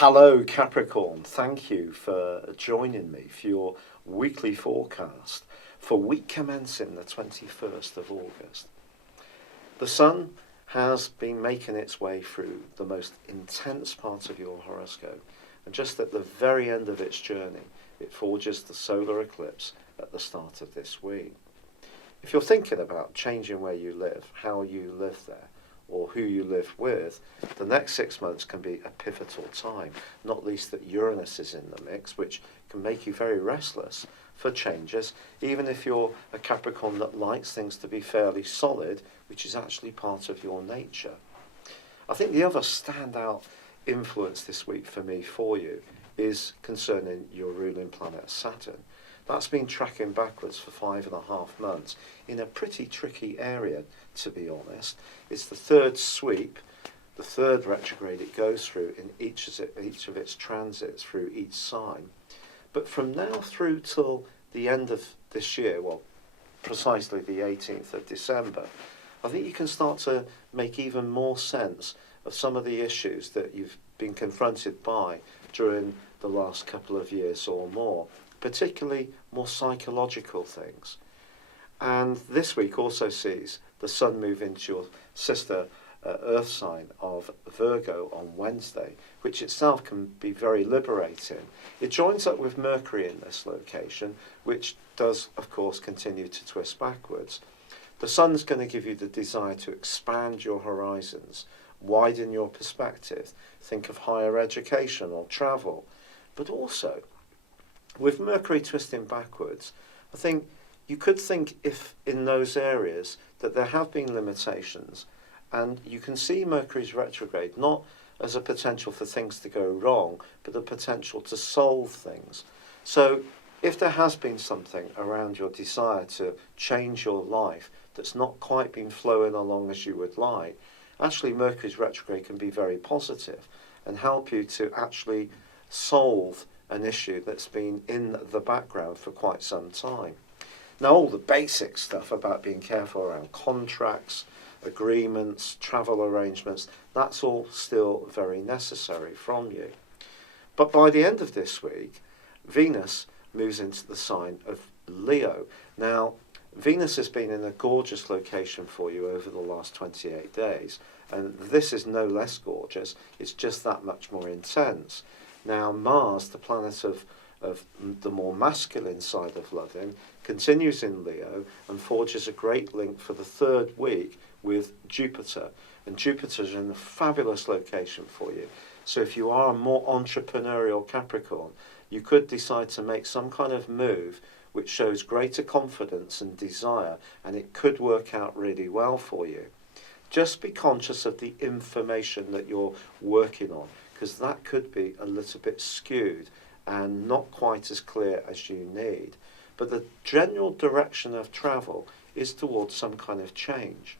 Hello Capricorn, thank you for joining me for your weekly forecast for week commencing the 21st of August. The Sun has been making its way through the most intense part of your horoscope, and just at the very end of its journey it forges the solar eclipse at the start of this week. If you're thinking about changing where you live, how you live there, or who you live with, the next 6 months can be a pivotal time, not least that Uranus is in the mix, which can make you very restless for changes, even if you're a Capricorn that likes things to be fairly solid, which is actually part of your nature. I think the other standout influence this week for me, for you, is concerning your ruling planet Saturn. That's been tracking backwards for 5.5 months in a pretty tricky area, to be honest. It's the third sweep, the third retrograde it goes through in each of its transits through each sign. But from now through till the end of this year, well, precisely the 18th of December, I think you can start to make even more sense of some of the issues that you've been confronted by during the last couple of years or more, particularly more psychological things. And this week also sees the Sun move into your sister Earth sign of Virgo on Wednesday, which itself can be very liberating. It joins up with Mercury in this location, which does, of course, continue to twist backwards. The Sun's going to give you the desire to expand your horizons, widen your perspective, think of higher education or travel, but also with Mercury twisting backwards, I think you could think, if in those areas, that there have been limitations, and you can see Mercury's retrograde not as a potential for things to go wrong, but the potential to solve things. So if there has been something around your desire to change your life that's not quite been flowing along as you would like, actually Mercury's retrograde can be very positive and help you to actually solve an issue that's been in the background for quite some time. Now, all the basic stuff about being careful around contracts, agreements, travel arrangements, that's all still very necessary from you. But by the end of this week, Venus moves into the sign of Leo. Now, Venus has been in a gorgeous location for you over the last 28 days, and this is no less gorgeous, it's just that much more intense. Now, Mars, the planet of the more masculine side of loving, continues in Leo and forges a great link for the third week with Jupiter. And Jupiter's in a fabulous location for you. So if you are a more entrepreneurial Capricorn, you could decide to make some kind of move which shows greater confidence and desire, and it could work out really well for you. Just be conscious of the information that you're working on, because that could be a little bit skewed and not quite as clear as you need. But the general direction of travel is towards some kind of change.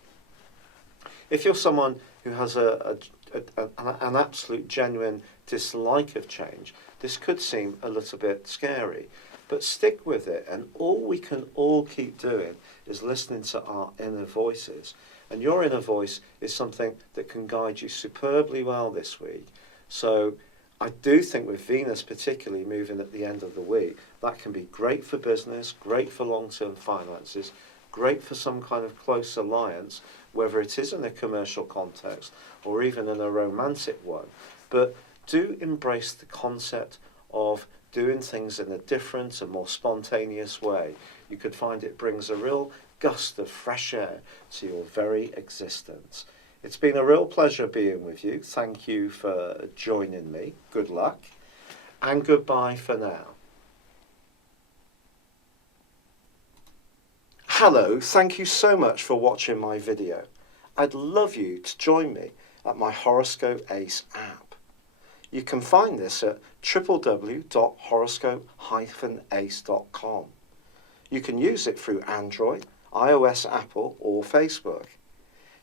If you're someone who has an absolute genuine dislike of change, this could seem a little bit scary. But stick with it, and all we can all keep doing is listening to our inner voices. And your inner voice is something that can guide you superbly well this week. So I do think with Venus particularly moving at the end of the week, that can be great for business, great for long-term finances, great for some kind of close alliance, whether it is in a commercial context or even in a romantic one. But do embrace the concept of doing things in a different and more spontaneous way. You could find it brings a real gust of fresh air to your very existence. It's been a real pleasure being with you. Thank you for joining me. Good luck. And goodbye for now. Hello, thank you so much for watching my video. I'd love you to join me at my Horoscope Ace app. You can find this at www.horoscope-ace.com. You can use it through Android, iOS, Apple, or Facebook.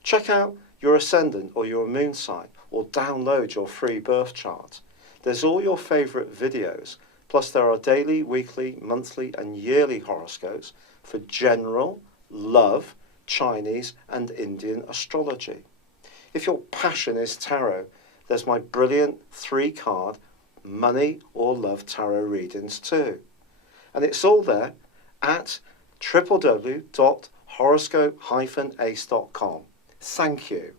Check out your ascendant or your moon sign, or download your free birth chart. There's all your favourite videos, plus there are daily, weekly, monthly and yearly horoscopes for general, love, Chinese and Indian astrology. If your passion is tarot, there's my brilliant 3-card money or love tarot readings too. And it's all there at www.horoscope-ace.com. Thank you.